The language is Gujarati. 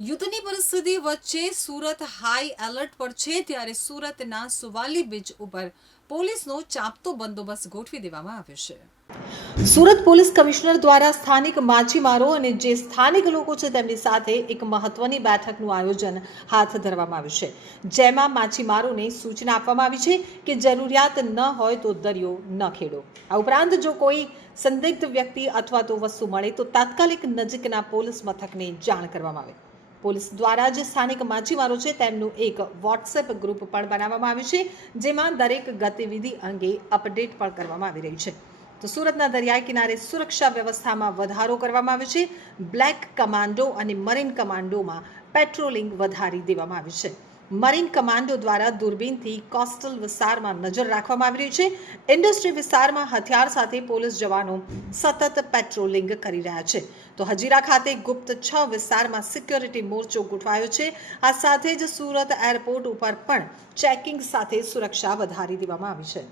યુદ્ધની પરિસ્થિતિ વચ્ચે સુરત હાઈ એલર્ટ પર છે, ત્યારે સુરતના સુવાલી બીચ ઉપર પોલીસનો ચાંપતો બંદોબસ્ત ગોઠવી દેવામાં આવ્યો છે। સુરત પોલીસ કમિશનર દ્વારા સ્થાનિક માછીમારો અને જે સ્થાનિક લોકો છે તેમની સાથે એક મહત્વની બેઠકનું આયોજન હાથ ધરવામાં આવ્યું છે, જેમાં માછીમારોને સૂચના આપવામાં આવી છે કે જરૂરિયાત ન હોય તો દરિયો ન ખેડો। આ ઉપરાંત જો કોઈ સંદિગ્ધ વ્યક્તિ અથવા તો વસ્તુ મળે તો તાત્કાલિક નજીકના પોલીસ મથકને જાણ કરવામાં આવે। પોલીસ દ્વારા જે સ્થાનિક માછીમારો છે તેમનું એક વોટ્સએપ ગ્રુપ પણ બનાવવામાં આવ્યું છે, જેમાં દરેક ગતિવિધિ અંગે અપડેટ પણ કરવામાં આવી રહી છે। તો સુરતના દરિયાઈ કિનારે સુરક્ષા વ્યવસ્થામાં વધારો કરવામાં આવ્યો છે। બ્લેક કમાન્ડો અને મરીન કમાન્ડોમાં પેટ્રોલિંગ વધારી દેવામાં આવ્યું છે। મરીન કમાન્ડો દ્વારા દૂરબીનથી કોસ્ટલ વિસ્તારમાં નજર રાખવામાં આવી રહી છે। ઇન્ડસ્ટ્રી વિસ્તારમાં હથિયાર સાથે પોલીસ જવાનો સતત પેટ્રોલિંગ કરી રહ્યા છે। તો હજીરા ખાતે ગુપ્ત 6 વિસ્તારમાં સિક્યોરિટી મોરચો ગોઠવાયો છે। આ સાથે જ સુરત એરપોર્ટ ઉપર પણ ચેકિંગ સાથે સુરક્ષા વધારી દેવામાં આવી છે।